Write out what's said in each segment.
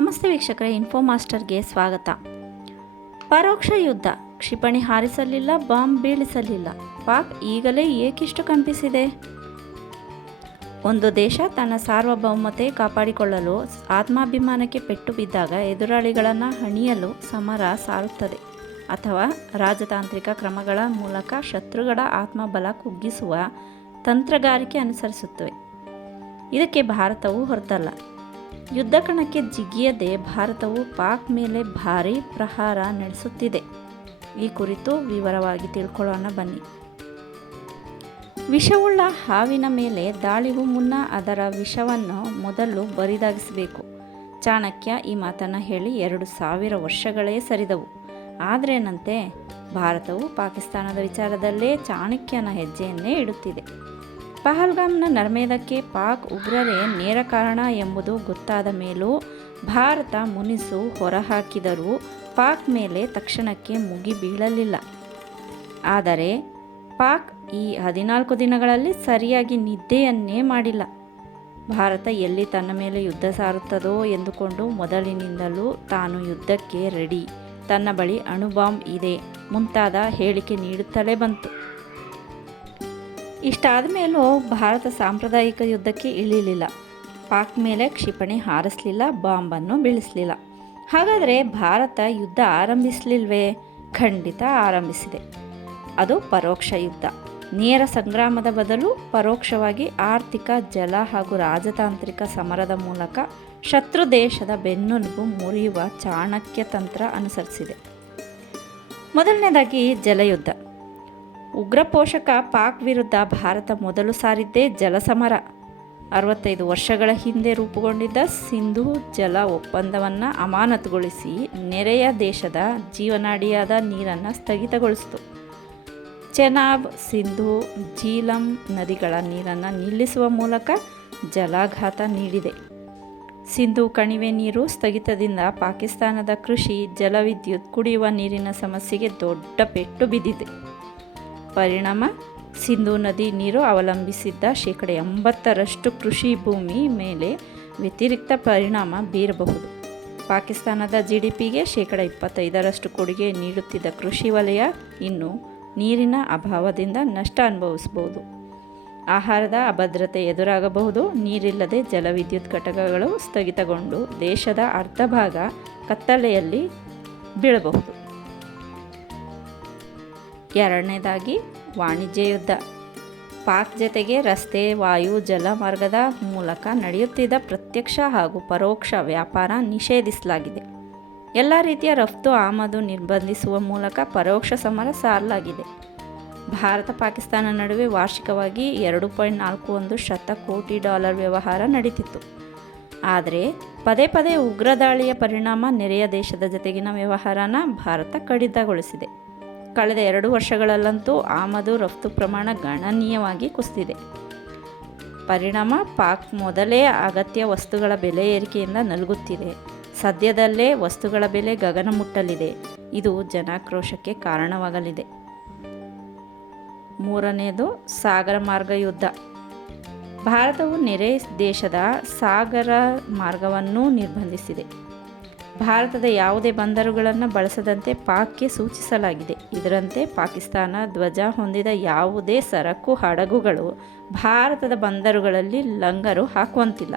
ನಮಸ್ತೆ ವೀಕ್ಷಕರ ಇನ್ಫೋ ಮಾಸ್ಟರ್ಗೆ ಸ್ವಾಗತ. ಪರೋಕ್ಷ ಯುದ್ಧ, ಕ್ಷಿಪಣಿ ಹಾರಿಸಲಿಲ್ಲ, ಬಾಂಬ್ ಬೀಳಿಸಲಿಲ್ಲ. ಪಾಕ್ ಈಗಲೇ ಏಕಿಷ್ಟು ಕಂಪಿಸಿದೆ. ಒಂದು ದೇಶ ತನ್ನ ಸಾರ್ವಭೌಮತೆ ಕಾಪಾಡಿಕೊಳ್ಳಲು ಆತ್ಮಾಭಿಮಾನಕ್ಕೆ ಪೆಟ್ಟು ಬಿದ್ದಾಗ ಎದುರಾಳಿಗಳನ್ನು ಹಣಿಯಲು ಸಮರ ಸಾರುತ್ತದೆ. ಅಥವಾ ರಾಜತಾಂತ್ರಿಕ ಕ್ರಮಗಳ ಮೂಲಕ ಶತ್ರುಗಳ ಆತ್ಮಬಲ ಕುಗ್ಗಿಸುವ ತಂತ್ರಗಾರಿಕೆ ಅನುಸರಿಸುತ್ತವೆ. ಇದಕ್ಕೆ ಭಾರತವು ಹೊರತಲ್ಲ. ಯುದ್ಧ ಕಣಕ್ಕೆ ಜಿಗಿಯದೆ ಭಾರತವು ಪಾಕ್ ಮೇಲೆ ಭಾರೀ ಪ್ರಹಾರ ನಡೆಸುತ್ತಿದೆ. ಈ ಕುರಿತು ವಿವರವಾಗಿ ತಿಳ್ಕೊಳ್ಳೋಣ ಬನ್ನಿ. ವಿಷವುಳ್ಳ ಹಾವಿನ ಮೇಲೆ ದಾಳಿಗೂ ಮುನ್ನ ಅದರ ವಿಷವನ್ನು ಮೊದಲು ಬರಿದಾಗಿಸಬೇಕು. ಚಾಣಕ್ಯ ಈ ಮಾತನ್ನು ಹೇಳಿ ಎರಡು ಸಾವಿರ ವರ್ಷಗಳೇ ಸರಿದವು. ಆದ್ರೇನಂತೆ ಭಾರತವು ಪಾಕಿಸ್ತಾನದ ವಿಚಾರದಲ್ಲೇ ಚಾಣಕ್ಯನ ಹೆಜ್ಜೆಯನ್ನೇ ಇಡುತ್ತಿದೆ. ಪಹಲ್ಗಾಮ್ನ ನರ್ಮೇದಕ್ಕೆ ಪಾಕ್ ಉಗ್ರರೇ ನೇರ ಕಾರಣ ಎಂಬುದು ಗೊತ್ತಾದ ಮೇಲೂ ಭಾರತ ಮುನಿಸು ಹೊರಹಾಕಿದರೂ ಪಾಕ್ ಮೇಲೆ ತಕ್ಷಣಕ್ಕೆ ಮುಗಿ ಬೀಳಲಿಲ್ಲ. ಆದರೆ ಪಾಕ್ ಈ ಹದಿನಾಲ್ಕು ದಿನಗಳಲ್ಲಿ ಸರಿಯಾಗಿ ನಿದ್ದೆಯನ್ನೇ ಮಾಡಿಲ್ಲ. ಭಾರತ ಎಲ್ಲಿ ತನ್ನ ಮೇಲೆ ಯುದ್ಧ ಸಾರುತ್ತದೋ ಎಂದುಕೊಂಡು ಮೊದಲಿನಿಂದಲೂ ತಾನು ಯುದ್ಧಕ್ಕೆ ರೆಡಿ. ತನ್ನ ಬಳಿ ಅಣುಬಾಂಬ್ ಇದೆ. ಮುಂತಾದ ಹೇಳಿಕೆ ನೀಡುತ್ತಲೇ ಬಂತು. ಇಷ್ಟಾದ ಮೇಲೂ ಭಾರತ ಸಾಂಪ್ರದಾಯಿಕ ಯುದ್ಧಕ್ಕೆ ಇಳಿಲಿಲ್ಲ. ಪಾಕ್ ಮೇಲೆ ಕ್ಷಿಪಣಿ ಹಾರಿಸಲಿಲ್ಲ, ಬಾಂಬನ್ನು ಬೀಳಿಸಲಿಲ್ಲ. ಹಾಗಾದರೆ ಭಾರತ ಯುದ್ಧ ಆರಂಭಿಸಲಿಲ್ವೇ? ಖಂಡಿತ ಆರಂಭಿಸಿದೆ. ಅದು ಪರೋಕ್ಷ ಯುದ್ಧ. ನೇರ ಸಂಗ್ರಾಮದ ಬದಲು ಪರೋಕ್ಷವಾಗಿ ಆರ್ಥಿಕ, ಜಲ ಹಾಗೂ ರಾಜತಾಂತ್ರಿಕ ಸಮರದ ಮೂಲಕ ಶತ್ರು ದೇಶದ ಬೆನ್ನೆಲುಬು ಮುರಿಯುವ ಚಾಣಕ್ಯ ತಂತ್ರ ಅನುಸರಿಸಿದೆ. ಮೊದಲನೇದಾಗಿ ಜಲಯುದ್ಧ. ಉಗ್ರ ಪೋಷಕ ಪಾಕ್ ವಿರುದ್ಧ ಭಾರತ ಮೊದಲು ಸಾರಿದ್ದೇ ಜಲಸಮರ. ಅರವತ್ತೈದು ವರ್ಷಗಳ ಹಿಂದೆ ರೂಪುಗೊಂಡಿದ್ದ ಸಿಂಧು ಜಲ ಒಪ್ಪಂದವನ್ನು ಅಮಾನತುಗೊಳಿಸಿ ನೆರೆಯ ದೇಶದ ಜೀವನಾಡಿಯಾದ ನೀರನ್ನು ಸ್ಥಗಿತಗೊಳಿಸಿತು. ಚೆನಾಬ್, ಸಿಂಧು ಜೀಲಂ ನದಿಗಳ ನೀರನ್ನು ನಿಲ್ಲಿಸುವ ಮೂಲಕ ಜಲಾಘಾತ ನೀಡಿದೆ. ಸಿಂಧು ಕಣಿವೆ ನೀರು ಸ್ಥಗಿತದಿಂದ ಪಾಕಿಸ್ತಾನದ ಕೃಷಿ, ಜಲವಿದ್ಯುತ್ ಕುಡಿಯುವ ನೀರಿನ ಸಮಸ್ಯೆಗೆ ದೊಡ್ಡ ಪೆಟ್ಟು ಬಿದ್ದಿದೆ. ಪರಿಣಾಮ ಸಿಂಧೂ ನದಿ ನೀರು ಅವಲಂಬಿಸಿದ್ದ ಶೇಕಡ ಎಂಬತ್ತರಷ್ಟು ಕೃಷಿ ಭೂಮಿ ಮೇಲೆ ವ್ಯತಿರಿಕ್ತ ಪರಿಣಾಮ ಬೀರಬಹುದು. ಪಾಕಿಸ್ತಾನದ ಜಿ ಡಿ ಪಿಗೆ ಶೇಕಡ ಇಪ್ಪತ್ತೈದರಷ್ಟು ಕೊಡುಗೆ ನೀಡುತ್ತಿದ್ದ ಕೃಷಿ ವಲಯ ಇನ್ನು ನೀರಿನ ಅಭಾವದಿಂದ ನಷ್ಟ ಅನುಭವಿಸಬಹುದು. ಆಹಾರದ ಅಭದ್ರತೆ ಎದುರಾಗಬಹುದು. ನೀರಿಲ್ಲದೆ ಜಲವಿದ್ಯುತ್ ಘಟಕಗಳು ಸ್ಥಗಿತಗೊಂಡು ದೇಶದ ಅರ್ಧ ಭಾಗ ಕತ್ತಲೆಯಲ್ಲಿ ಬೀಳಬಹುದು. ಎರಡನೇದಾಗಿ ವಾಣಿಜ್ಯ ಯುದ್ಧ. ಪಾಕ್ ಜತೆಗೆ ರಸ್ತೆ, ವಾಯು, ಜಲ ಮಾರ್ಗದ ಮೂಲಕ ನಡೆಯುತ್ತಿದ್ದ ಪ್ರತ್ಯಕ್ಷ ಹಾಗೂ ಪರೋಕ್ಷ ವ್ಯಾಪಾರ ನಿಷೇಧಿಸಲಾಗಿದೆ. ಎಲ್ಲ ರೀತಿಯ ರಫ್ತು ಆಮದು ನಿರ್ಬಂಧಿಸುವ ಮೂಲಕ ಪರೋಕ್ಷ ಸಮರ ಸಾರಲಾಗಿದೆ. ಭಾರತ ಪಾಕಿಸ್ತಾನ ನಡುವೆ ವಾರ್ಷಿಕವಾಗಿ ಎರಡು ಪಾಯಿಂಟ್ ನಾಲ್ಕು ಒಂದು ಶತ ಕೋಟಿ ಡಾಲರ್ ವ್ಯವಹಾರ ನಡೀತಿತ್ತು. ಆದರೆ ಪದೇ ಪದೇ ಉಗ್ರ ದಾಳಿಯ ಪರಿಣಾಮ ನೆರೆಯ ದೇಶದ ಜತೆಗಿನ ವ್ಯವಹಾರನ ಭಾರತ ಕಡಿತಗೊಳಿಸಿದೆ. ಕಳೆದ ಎರಡು ವರ್ಷಗಳಲ್ಲಂತೂ ಆಮದು ರಫ್ತು ಪ್ರಮಾಣ ಗಣನೀಯವಾಗಿ ಕುಸಿದಿದೆ. ಪರಿಣಾಮ ಪಾಕ್ ಮೊದಲೇ ಅಗತ್ಯ ವಸ್ತುಗಳ ಬೆಲೆ ಏರಿಕೆಯಿಂದ ನಲುಗುತ್ತಿದೆ. ಸದ್ಯದಲ್ಲೇ ವಸ್ತುಗಳ ಬೆಲೆ ಗಗನ ಮುಟ್ಟಲಿದೆ. ಇದು ಜನಾಕ್ರೋಶಕ್ಕೆ ಕಾರಣವಾಗಲಿದೆ. ಮೂರನೆಯದು ಸಾಗರ ಮಾರ್ಗ ಯುದ್ಧ. ಭಾರತವು ನೆರೆ ದೇಶದ ಸಾಗರ ಮಾರ್ಗವನ್ನು ನಿರ್ಬಂಧಿಸಿದೆ. ಭಾರತದ ಯಾವುದೇ ಬಂದರುಗಳನ್ನು ಬಳಸದಂತೆ ಪಾಕ್ಗೆ ಸೂಚಿಸಲಾಗಿದೆ. ಇದರಂತೆ ಪಾಕಿಸ್ತಾನ ಧ್ವಜ ಹೊಂದಿದ ಯಾವುದೇ ಸರಕು, ಹಡಗುಗಳು ಭಾರತದ ಬಂದರುಗಳಲ್ಲಿ ಲಂಗರು ಹಾಕುವಂತಿಲ್ಲ.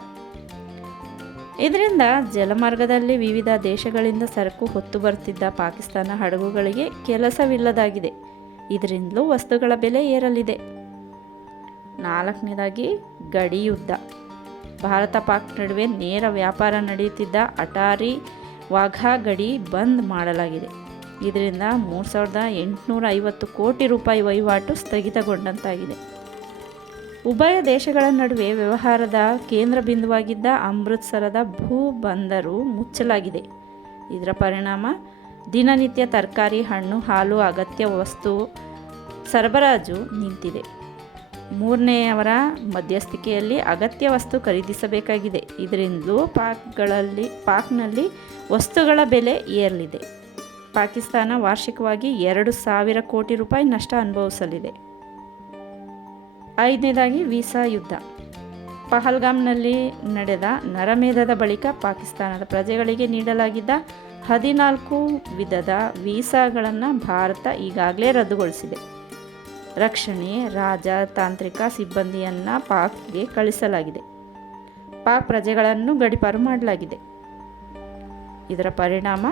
ಇದರಿಂದ ಜಲಮಾರ್ಗದಲ್ಲಿ ವಿವಿಧ ದೇಶಗಳಿಂದ ಸರಕು ಹೊತ್ತು ಬರುತ್ತಿದ್ದ ಪಾಕಿಸ್ತಾನ ಹಡಗುಗಳಿಗೆ ಕೆಲಸವಿಲ್ಲದಾಗಿದೆ. ಇದರಿಂದಲೂ ವಸ್ತುಗಳ ಬೆಲೆ ಏರಲಿದೆ. ನಾಲ್ಕನೇದಾಗಿ, ಗಡಿಯುದ್ಧ. ಭಾರತ ಪಾಕ್ ನಡುವೆ ನೇರ ವ್ಯಾಪಾರ ನಡೆಯುತ್ತಿದ್ದ ಅಟಾರಿ ವಾಘಾ ಗಡಿ ಬಂದ್ ಮಾಡಲಾಗಿದೆ. ಇದರಿಂದ ಮೂರು ಸಾವಿರದ ಎಂಟುನೂರ ಐವತ್ತು ಕೋಟಿ ರೂಪಾಯಿ ವಹಿವಾಟು ಸ್ಥಗಿತಗೊಂಡಂತಾಗಿದೆ. ಉಭಯ ದೇಶಗಳ ನಡುವೆ ವ್ಯವಹಾರದ ಕೇಂದ್ರ ಬಿಂದುವಾಗಿದ್ದ ಅಮೃತ್ಸರದ ಭೂ ಬಂದರು ಮುಚ್ಚಲಾಗಿದೆ. ಇದರ ಪರಿಣಾಮ ದಿನನಿತ್ಯ ತರಕಾರಿ ಹಣ್ಣು ಹಾಲು ಅಗತ್ಯ ವಸ್ತು ಸರಬರಾಜು ನಿಂತಿದೆ. ಮೂರನೆಯವರ ಮಧ್ಯಸ್ಥಿಕೆಯಲ್ಲಿ ಅಗತ್ಯ ವಸ್ತು ಖರೀದಿಸಬೇಕಾಗಿದೆ. ಇದರಿಂದಲೂ ಪಾಕ್ಗಳಲ್ಲಿ, ಪಾಕ್ನಲ್ಲಿ ವಸ್ತುಗಳ ಬೆಲೆ ಏರಲಿದೆ. ಪಾಕಿಸ್ತಾನ ವಾರ್ಷಿಕವಾಗಿ ಎರಡು ಸಾವಿರ ಕೋಟಿ ರೂಪಾಯಿ ನಷ್ಟ ಅನುಭವಿಸಲಿದೆ. ಐದನೇದಾಗಿ ವೀಸಾ ಯುದ್ಧ. ಪಹಲ್ಗಾಮ್ನಲ್ಲಿ ನಡೆದ ನರಮೇಧದ ಬಳಿಕ ಪಾಕಿಸ್ತಾನದ ಪ್ರಜೆಗಳಿಗೆ ನೀಡಲಾಗಿದ್ದ ಹದಿನಾಲ್ಕು ವಿಧದ ವೀಸಾಗಳನ್ನು ಭಾರತ ಈಗಾಗಲೇ ರದ್ದುಗೊಳಿಸಿದೆ. ರಕ್ಷಣೆ, ರಾಜ ತಾಂತ್ರಿಕ ಸಿಬ್ಬಂದಿಯನ್ನು ಪಾಕ್ಗೆ ಕಳಿಸಲಾಗಿದೆ. ಪಾಕ್ ಪ್ರಜೆಗಳನ್ನು ಗಡಿಪಾರು ಮಾಡಲಾಗಿದೆ. ಇದರ ಪರಿಣಾಮ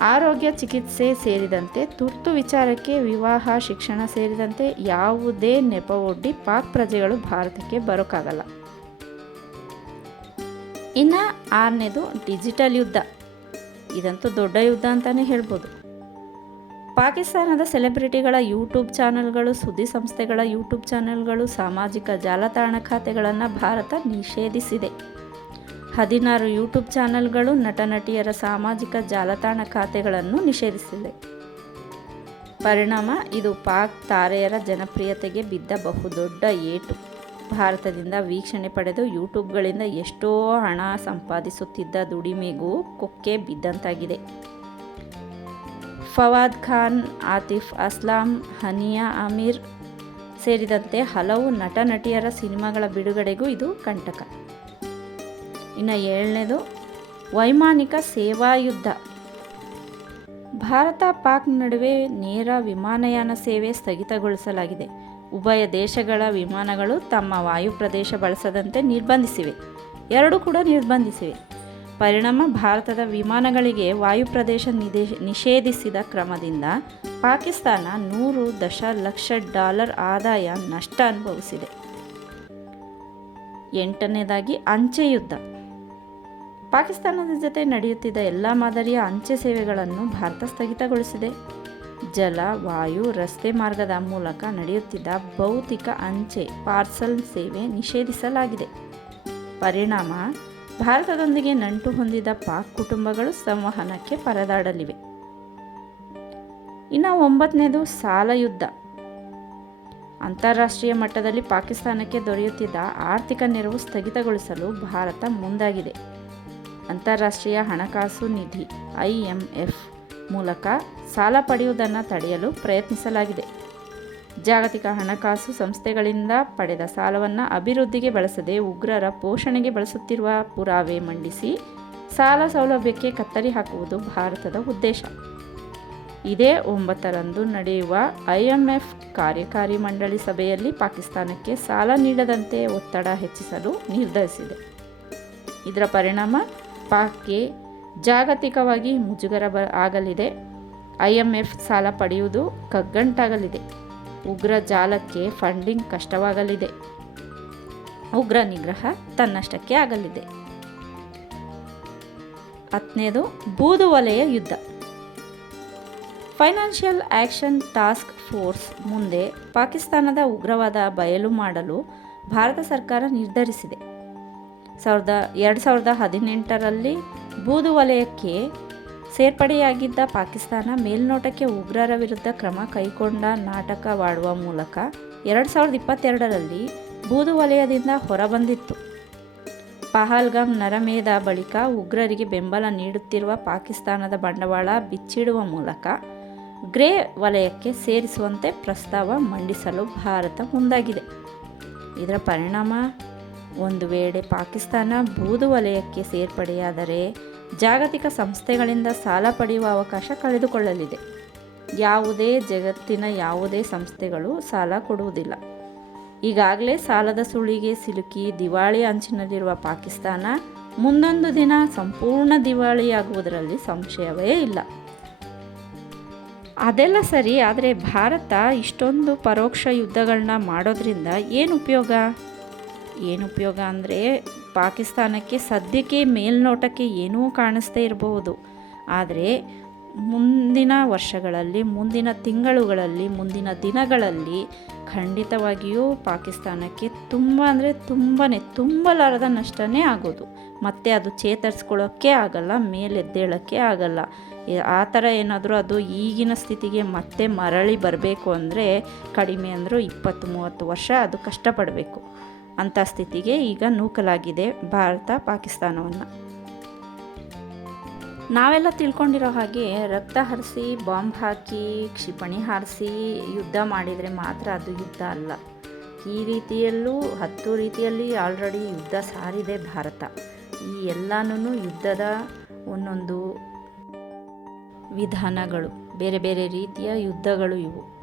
ಆರೋಗ್ಯ ಚಿಕಿತ್ಸೆ ಸೇರಿದಂತೆ ತುರ್ತು ವಿಚಾರಕ್ಕೆ ವಿವಾಹ, ಶಿಕ್ಷಣ ಸೇರಿದಂತೆ ಯಾವುದೇ ನೆಪವೊಡ್ಡಿ ಪಾಕ್ ಪ್ರಜೆಗಳು ಭಾರತಕ್ಕೆ ಬರೋಕ್ಕಾಗಲ್ಲ ಇನ್ನು ಆರನೇದು ಡಿಜಿಟಲ್ ಯುದ್ಧ. ಇದಂತೂ ದೊಡ್ಡ ಯುದ್ಧ ಅಂತಲೇ ಹೇಳ್ಬೋದು. ಪಾಕಿಸ್ತಾನದ ಸೆಲೆಬ್ರಿಟಿಗಳ ಯೂಟ್ಯೂಬ್ ಚಾನೆಲ್ಗಳು, ಸುದ್ದಿ ಸಂಸ್ಥೆಗಳ ಯೂಟ್ಯೂಬ್ ಚಾನೆಲ್ಗಳು, ಸಾಮಾಜಿಕ ಜಾಲತಾಣ ಖಾತೆಗಳನ್ನು ಭಾರತ ನಿಷೇಧಿಸಿದೆ. ಹದಿನಾರು ಯೂಟ್ಯೂಬ್ ಚಾನೆಲ್ಗಳು ನಟ ನಟಿಯರ ಸಾಮಾಜಿಕ ಜಾಲತಾಣ ಖಾತೆಗಳನ್ನು ನಿಷೇಧಿಸಿದೆ. ಪರಿಣಾಮ, ಇದು ಪಾಕ್ ತಾರೆಯರ ಜನಪ್ರಿಯತೆಗೆ ಬಿದ್ದ ಬಹುದೊಡ್ಡ ಏಟು. ಭಾರತದಿಂದ ವೀಕ್ಷಣೆ ಪಡೆದು ಯೂಟ್ಯೂಬ್ಗಳಿಂದ ಎಷ್ಟೋ ಹಣ ಸಂಪಾದಿಸುತ್ತಿದ್ದ ದುಡಿಮೆಗೂ ಕೊಕ್ಕೆ ಬಿದ್ದಂತಾಗಿದೆ. ಫವಾದ್ ಖಾನ್, ಆತಿಫ್ ಅಸ್ಲಾಂ, ಹನಿಯಾ ಅಮೀರ್ ಸೇರಿದಂತೆ ಹಲವು ನಟ ನಟಿಯರ ಸಿನಿಮಾಗಳ ಬಿಡುಗಡೆಗೂ ಇದು ಕಂಟಕ. ಇನ್ನು ಏಳನೇದು, ವೈಮಾನಿಕ ಸೇವಾ ಯುದ್ಧ. ಭಾರತ ಪಾಕ್ ನಡುವೆ ನೇರ ವಿಮಾನಯಾನ ಸೇವೆ ಸ್ಥಗಿತಗೊಳಿಸಲಾಗಿದೆ. ಉಭಯ ದೇಶಗಳ ವಿಮಾನಗಳು ತಮ್ಮ ವಾಯು ಪ್ರದೇಶ ಬಳಸದಂತೆ ನಿರ್ಬಂಧಿಸಿವೆ. ಎರಡೂ ಕೂಡ ನಿರ್ಬಂಧಿಸಿವೆ. ಪರಿಣಾಮ ಭಾರತದ ವಿಮಾನಗಳಿಗೆ ವಾಯು ಪ್ರದೇಶ ನಿದೇ ನಿಷೇಧಿಸಿದ ಕ್ರಮದಿಂದ ಪಾಕಿಸ್ತಾನ ನೂರು ದಶಲಕ್ಷ ಡಾಲರ್ ಆದಾಯ ನಷ್ಟ ಅನುಭವಿಸಿದೆ. ಎಂಟನೇದಾಗಿ ಅಂಚೆ ಯುದ್ಧ. ಪಾಕಿಸ್ತಾನದ ಜೊತೆ ನಡೆಯುತ್ತಿದ್ದ ಎಲ್ಲ ಮಾದರಿಯ ಅಂಚೆ ಸೇವೆಗಳನ್ನು ಭಾರತ ಸ್ಥಗಿತಗೊಳಿಸಿದೆ. ಜಲ, ವಾಯು, ರಸ್ತೆ ಮಾರ್ಗದ ಮೂಲಕ ನಡೆಯುತ್ತಿದ್ದ ಭೌತಿಕ ಅಂಚೆ, ಪಾರ್ಸಲ್ ಸೇವೆ ನಿಷೇಧಿಸಲಾಗಿದೆ. ಪರಿಣಾಮ ಭಾರತದೊಂದಿಗೆ ನಂಟು ಹೊಂದಿದ ಪಾಕ್ ಕುಟುಂಬಗಳು ಸಂವಹನಕ್ಕೆ ಪರದಾಡಲಿವೆ. ಇನ್ನು ಒಂಬತ್ತನೇದು ಸಾಲ ಯುದ್ಧ. ಅಂತಾರಾಷ್ಟ್ರೀಯ ಮಟ್ಟದಲ್ಲಿ ಪಾಕಿಸ್ತಾನಕ್ಕೆ ದೊರೆಯುತ್ತಿದ್ದ ಆರ್ಥಿಕ ನೆರವು ಸ್ಥಗಿತಗೊಳಿಸಲು ಭಾರತ ಮುಂದಾಗಿದೆ. ಅಂತಾರಾಷ್ಟ್ರೀಯ ಹಣಕಾಸು ನಿಧಿ ಐಎಂಎಫ್ ಮೂಲಕ ಸಾಲ ಪಡೆಯುವುದನ್ನು ತಡೆಯಲು ಪ್ರಯತ್ನಿಸಲಾಗಿದೆ. ಜಾಗತಿಕ ಹಣಕಾಸು ಸಂಸ್ಥೆಗಳಿಂದ ಪಡೆದ ಸಾಲವನ್ನು ಅಭಿವೃದ್ಧಿಗೆ ಬಳಸದೆ ಉಗ್ರರ ಪೋಷಣೆಗೆ ಬಳಸುತ್ತಿರುವ ಪುರಾವೆ ಮಂಡಿಸಿ ಸಾಲ ಸೌಲಭ್ಯಕ್ಕೆ ಕತ್ತರಿ ಹಾಕುವುದು ಭಾರತದ ಉದ್ದೇಶ. ಇದೇ ಒಂಬತ್ತರಂದು ನಡೆಯುವ ಐಎಂಎಫ್ ಕಾರ್ಯಕಾರಿ ಮಂಡಳಿ ಸಭೆಯಲ್ಲಿ ಪಾಕಿಸ್ತಾನಕ್ಕೆ ಸಾಲ ನೀಡದಂತೆ ಒತ್ತಡ ಹೆಚ್ಚಿಸಲು ನಿರ್ಧರಿಸಿದೆ. ಇದರ ಪರಿಣಾಮ ಪಾಕ್ಗೆ ಜಾಗತಿಕವಾಗಿ ಮುಜುಗರ ಬ, ಆಗಲಿದೆ. ಐಎಂಎಫ್ ಸಾಲ ಪಡೆಯುವುದು ಕಗ್ಗಂಟಾಗಲಿದೆ ಉಗ್ರ ಜಾಲಕ್ಕೆ ಫಂಡಿಂಗ್ ಕಷ್ಟವಾಗಲಿದೆ. ಉಗ್ರ ನಿಗ್ರಹ ತನ್ನಷ್ಟಕ್ಕೆ ಆಗಲಿದೆ. ಹತ್ತನೇದು, ಬೂದು ವಲಯ ಯುದ್ಧ. ಫೈನಾನ್ಷಿಯಲ್ ಆ್ಯಕ್ಷನ್ ಟಾಸ್ಕ್ ಫೋರ್ಸ್ ಮುಂದೆ ಪಾಕಿಸ್ತಾನದ ಉಗ್ರವಾದ ಬಯಲು ಮಾಡಲು ಭಾರತ ಸರ್ಕಾರ ನಿರ್ಧರಿಸಿದೆ. ಸಾವಿರದ ಎರಡು ಸಾವಿರದ ಹದಿನೆಂಟರಲ್ಲಿ ಬೂದು ವಲಯಕ್ಕೆ ಸೇರ್ಪಡೆಯಾಗಿದ್ದ ಪಾಕಿಸ್ತಾನ ಮೇಲ್ನೋಟಕ್ಕೆ ಉಗ್ರರ ವಿರುದ್ಧ ಕ್ರಮ ಕೈಗೊಂಡ ನಾಟಕವಾಡುವ ಮೂಲಕ ಎರಡು ಸಾವಿರದ ಇಪ್ಪತ್ತೆರಡರಲ್ಲಿ ಬೂದು ವಲಯದಿಂದ ಹೊರಬಂದಿತ್ತು. ಪಹಲ್ಗಾಮ್ ನರಮೇಧ ಬಳಿಕ ಉಗ್ರರಿಗೆ ಬೆಂಬಲ ನೀಡುತ್ತಿರುವ ಪಾಕಿಸ್ತಾನದ ಬಂಡವಾಳ ಬಿಚ್ಚಿಡುವ ಮೂಲಕ ಗ್ರೇ ವಲಯಕ್ಕೆ ಸೇರಿಸುವಂತೆ ಪ್ರಸ್ತಾವ ಮಂಡಿಸಲು ಭಾರತ ಮುಂದಾಗಿದೆ. ಇದರ ಪರಿಣಾಮ ಒಂದು ವೇಳೆ ಪಾಕಿಸ್ತಾನ ಬೂದು ವಲಯಕ್ಕೆ ಸೇರ್ಪಡೆಯಾದರೆ ಜಾಗತಿಕ ಸಂಸ್ಥೆಗಳಿಂದ ಸಾಲ ಪಡೆಯುವ ಅವಕಾಶ ಕಳೆದುಕೊಳ್ಳಲಿದೆ. ಯಾವುದೇ ಜಗತ್ತಿನ ಯಾವುದೇ ಸಂಸ್ಥೆಗಳು ಸಾಲ ಕೊಡುವುದಿಲ್ಲ. ಈಗಾಗಲೇ ಸಾಲದ ಸುಳಿಗೆ ಸಿಲುಕಿ ದಿವಾಳಿ ಅಂಚಿನಲ್ಲಿರುವ ಪಾಕಿಸ್ತಾನ ಮುಂದೊಂದು ದಿನ ಸಂಪೂರ್ಣ ದಿವಾಳಿಯಾಗುವುದರಲ್ಲಿ ಸಂಶಯವೇ ಇಲ್ಲ. ಅದೆಲ್ಲ ಸರಿ, ಆದರೆ ಭಾರತ ಇಷ್ಟೊಂದು ಪರೋಕ್ಷ ಯುದ್ಧಗಳನ್ನ ಮಾಡೋದ್ರಿಂದ ಏನು ಉಪಯೋಗ? ಏನು ಉಪಯೋಗ ಅಂದರೆ ಪಾಕಿಸ್ತಾನಕ್ಕೆ ಸದ್ಯಕ್ಕೆ ಮೇಲ್ನೋಟಕ್ಕೆ ಏನೂ ಕಾಣಿಸ್ದೇ ಇರಬಹುದು. ಆದರೆ ಮುಂದಿನ ವರ್ಷಗಳಲ್ಲಿ, ಮುಂದಿನ ತಿಂಗಳುಗಳಲ್ಲಿ, ಮುಂದಿನ ದಿನಗಳಲ್ಲಿ ಖಂಡಿತವಾಗಿಯೂ ಪಾಕಿಸ್ತಾನಕ್ಕೆ ತುಂಬ ಅಂದರೆ ತುಂಬಾ ತುಂಬಲಾರದ ನಷ್ಟನೇ ಆಗೋದು. ಮತ್ತು ಅದು ಚೇತರಿಸ್ಕೊಳ್ಳೋಕ್ಕೆ ಆಗಲ್ಲ, ಮೇಲೆದ್ದೇಳೋಕ್ಕೆ ಆಗಲ್ಲ. ಆ ಥರ ಏನಾದರೂ ಅದು ಈಗಿನ ಸ್ಥಿತಿಗೆ ಮತ್ತೆ ಮರಳಿ ಬರಬೇಕು ಅಂದರೆ ಕಡಿಮೆ ಅಂದರೂ ಇಪ್ಪತ್ತು, ಮೂವತ್ತು ವರ್ಷ ಅದು ಕಷ್ಟಪಡಬೇಕು. ಅಂಥ ಸ್ಥಿತಿಗೆ ಈಗ ನೂಕಲಾಗಿದೆ ಭಾರತ ಪಾಕಿಸ್ತಾನವನ್ನು. ನಾವೆಲ್ಲ ತಿಳ್ಕೊಂಡಿರೋ ಹಾಗೆ ರಕ್ತ ಹರಿಸಿ, ಬಾಂಬ್ ಹಾಕಿ, ಕ್ಷಿಪಣಿ ಹಾರಿಸಿ ಯುದ್ಧ ಮಾಡಿದರೆ ಮಾತ್ರ ಅದು ಯುದ್ಧ ಅಲ್ಲ. ಈ ರೀತಿಯಲ್ಲೂ, ಹತ್ತು ರೀತಿಯಲ್ಲಿ ಆಲ್ರೆಡಿ ಯುದ್ಧ ಸಾರಿದೆ ಭಾರತ. ಈ ಎಲ್ಲನೂ ಯುದ್ಧದ ಒಂದೊಂದು ವಿಧಾನಗಳು. ಬೇರೆ ಬೇರೆ ರೀತಿಯ ಯುದ್ಧಗಳು ಇವು.